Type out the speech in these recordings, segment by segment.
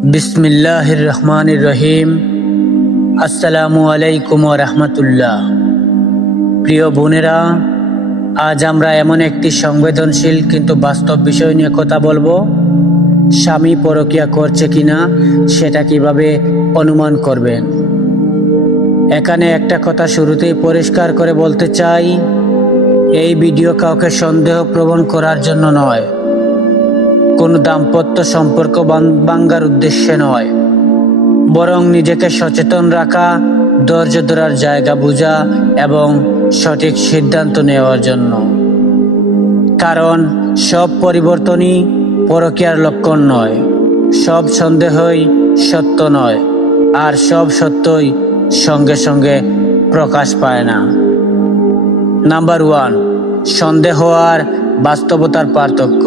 বিসমিল্লাহির রহমানির রহিম। আসসালামু আলাইকুম ওয়া রাহমাতুল্লাহ। প্রিয় বোনেরা, আজ আমরা এমন একটি সংবেদনশীল কিন্তু বাস্তব বিষয় নিয়ে কথা বলবো। স্বামী পরকীয়া করছে কিনা সেটা কিভাবে অনুমান করবেন। এখানে একটা কথা শুরুতেই পরিষ্কার করে বলতে চাই, এই ভিডিও কাউকে সন্দেহ প্রবণ করার জন্য নয়, কোনো দাম্পত্য সম্পর্ক ভাঙ্গার উদ্দেশ্যে নয়, বরং নিজেকে সচেতন রাখা, ধৈর্য ধরার জায়গা বোঝা এবং সঠিক সিদ্ধান্ত নেওয়ার জন্য। কারণ সব পরিবর্তনই পরকীয়ার লক্ষণ নয়, সব সন্দেহই সত্য নয়, আর সব সত্যই সঙ্গে সঙ্গে প্রকাশ পায় না। নাম্বার 1, সন্দেহ আর বাস্তবতার পার্থক্য।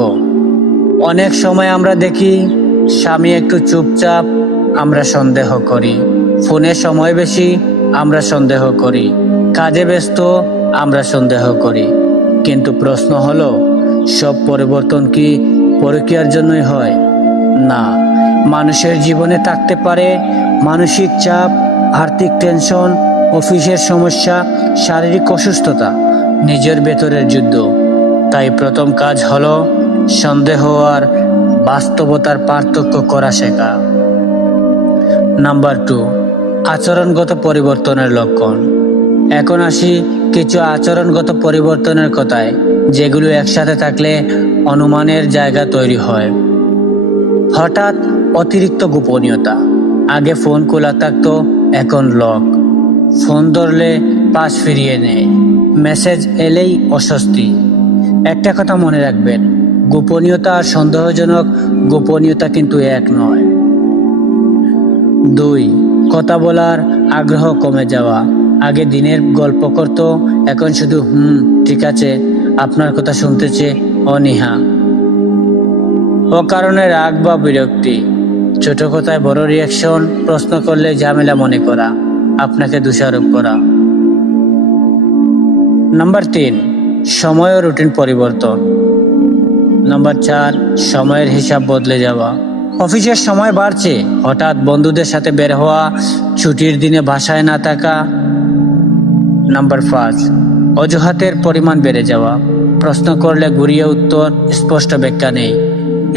অনেক সময় আমরা দেখি স্বামী একটু চুপচাপ, আমরা সন্দেহ করি। ফোনে সময় বেশি, আমরা সন্দেহ করি। কাজে ব্যস্ত, আমরা সন্দেহ করি। কিন্তু প্রশ্ন হলো, সব পরিবর্তন কি পরকীয়ার জন্যই হয়? না। মানুষের জীবনে থাকতে পারে মানসিক চাপ, আর্থিক টেনশন, অফিসের সমস্যা, শারীরিক অসুস্থতা, নিজের ভেতরের যুদ্ধ। তাই প্রথম কাজ হলো সন্দেহ আর বাস্তবতার পার্থক্য করা শেখা। নাম্বার 2, আচরণগত পরিবর্তনের লক্ষণ। এখন আসি কিছু আচরণগত পরিবর্তনের কথায়, যেগুলো একসাথে থাকলে অনুমানের জায়গা তৈরি হয়। হঠাৎ অতিরিক্ত গোপনীয়তা। আগে ফোন খোলা থাকতো, এখন লক। ফোন ধরলে পাশ ফিরিয়ে নেয়। মেসেজ এলেই অস্বস্তি। একটা কথা মনে রাখবেন, গোপনীয়তা আর সন্দেহজনক গোপনীয়তা কিন্তু এক নয়। 2, কথা বলার আগ্রহ কমে যাওয়া। আগে দিনের গল্প করত, এখন শুধু ঠিক আছে, আপনার কথা শুনতেছে, অনীহা। অকারণে রাগ বা বিরক্তি। ছোট কথায় বড় রিয়াকশন, প্রশ্ন করলে ঝামেলা মনে করা, আপনাকে দোষারোপ করা। নাম্বার 3, সময় ও রুটিন পরিবর্তন। নাম্বার 4, সময়ের হিসাব বদলে যাওয়া। অফিসের সময় বাড়ছে, হঠাৎ বন্ধুদের সাথে বের হওয়া, ছুটির দিনে বাসায় না থাকা। নাম্বার 5, অজুহাতের পরিমাণ বেড়ে যাওয়া। প্রশ্ন করলে ঘুরিয়ে উত্তর, স্পষ্ট ব্যাখ্যা নেই,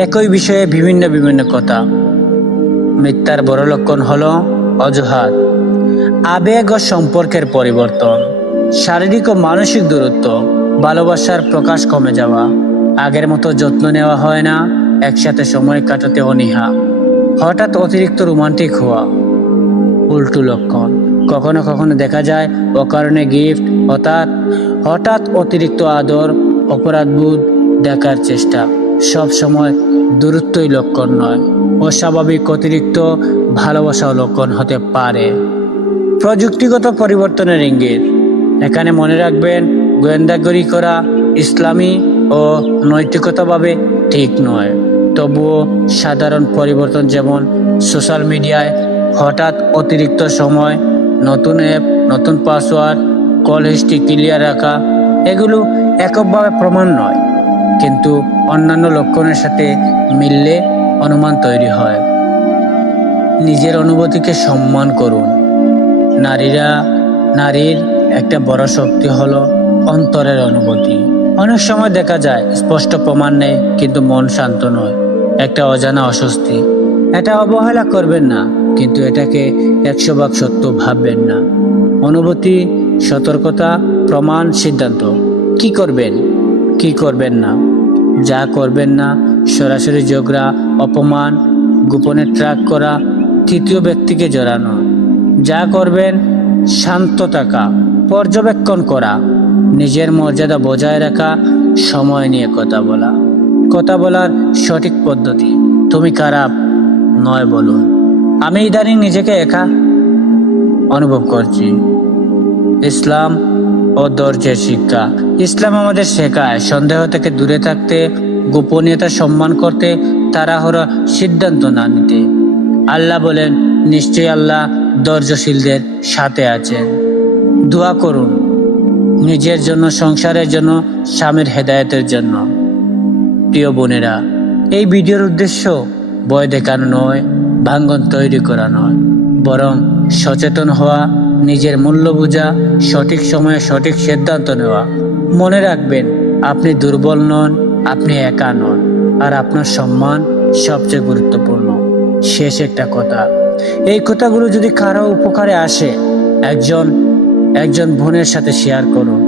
একই বিষয়ে বিভিন্ন কথা। মিথ্যার বড় লক্ষণ হলো অজুহাত। আবেগ ও সম্পর্কের পরিবর্তন। শারীরিক ও মানসিক দূরত্ব, ভালোবাসার প্রকাশ কমে যাওয়া। আগের মতো যত্ন নেওয়া হয় না, একসাথে সময় কাটাতে অনীহা। হঠাৎ অতিরিক্ত রোমান্টিক হওয়া। উল্টো লক্ষণ, কখনো কখনো দেখা যায় অকারণে গিফট, হঠাৎ অতিরিক্ত আদর, অপরাধবোধ দেখার চেষ্টা। সব সময় দূরত্বই লক্ষণ নয়, অস্বাভাবিক অতিরিক্ত ভালোবাসাও লক্ষণ হতে পারে। প্রযুক্তিগত পরিবর্তনের ইঙ্গিত। এখানে মনে রাখবেন, গোয়েন্দাগিরি করা ইসলামী ও নৈতিকতাভাবে ঠিক নয়। তবুও সাধারণ পরিবর্তন, যেমন সোশ্যাল মিডিয়ায় হঠাৎ অতিরিক্ত সময়, নতুন অ্যাপ, নতুন পাসওয়ার্ড, কল হিস্ট্রি ক্লিয়ার রাখা, এগুলো এককভাবে প্রমাণ নয়, কিন্তু অন্যান্য লক্ষণের সাথে মিললে অনুমান তৈরি হয়। নিজের অনুভূতিকে সম্মান করুন। নারীর একটা বড় শক্তি হলো অন্তরের অনুভূতি। অনেক সময় দেখা যায় স্পষ্ট প্রমাণ নেই, কিন্তু মন শান্ত নয়, একটা অজানা অস্বস্তি। এটা অবহেলা করবেন না, কিন্তু এটাকে 100 ভাগ সত্য ভাববেন না। অনুভূতি, সতর্কতা, প্রমাণ, সিদ্ধান্ত। কি করবেন, কি করবেন না। যা করবেন না, সরাসরি ঝগড়া, অপমান, গোপনে ট্র্যাক করা, তৃতীয় ব্যক্তিকে জড়ানো। যা করবেন, শান্ত থাকা, পর্যবেক্ষণ করা, নিজের মর্যাদা বজায় রাখা, সময় নিয়ে কথা বলার সঠিক পদ্ধতি। তুমি খারাপ নয় বলুন, আমি ইদানিং নিজেকে একা অনুভব করছি। ইসলাম ও ধৈর্যের শিক্ষা। ইসলাম আমাদের শেখায় সন্দেহ থেকে দূরে থাকতে, গোপনীয়তা সম্মান করতে, তাড়াহুড়ো সিদ্ধান্ত না নিতে। আল্লাহ বলেন, নিশ্চয়ই আল্লাহ ধৈর্যশীলদের সাথে আছেন। দোয়া করুন, নিজের জন্য, সংসারের জন্য, স্বামীর হেদায়েতের জন্য। প্রিয় বোনেরা, এই ভিডিওর উদ্দেশ্য ভয় দেখানো নয়, ভাঙ্গন তৈরি করা নয়, বরং সচেতন হওয়া, নিজের মূল্য বোঝা, সঠিক সময়ে সঠিক সিদ্ধান্ত নেওয়া। মনে রাখবেন, আপনি দুর্বল নন, আপনি একা নন, আর আপনার সম্মান সবচেয়ে গুরুত্বপূর্ণ। শেষ একটা কথা, এই কথাগুলো যদি কারো উপকারে আসে, একজন বোনের সাথে শেয়ার করুন,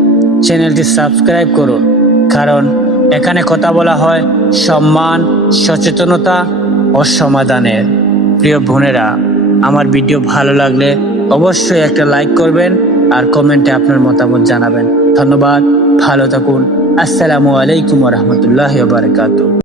চ্যানেলটি সাবস্ক্রাইব করুন, কারণ এখানে কথা বলা হয় সম্মান, সচেতনতা ও সমাধানের। প্রিয় বোনেরা, আমার ভিডিও ভালো লাগলে অবশ্যই একটা লাইক করবেন আর কমেন্টে আপনার মতামত জানাবেন। ধন্যবাদ, ভালো থাকুন। আসসালামু আলাইকুম ওয়া রাহমাতুল্লাহি ওয়া বারাকাতুহু।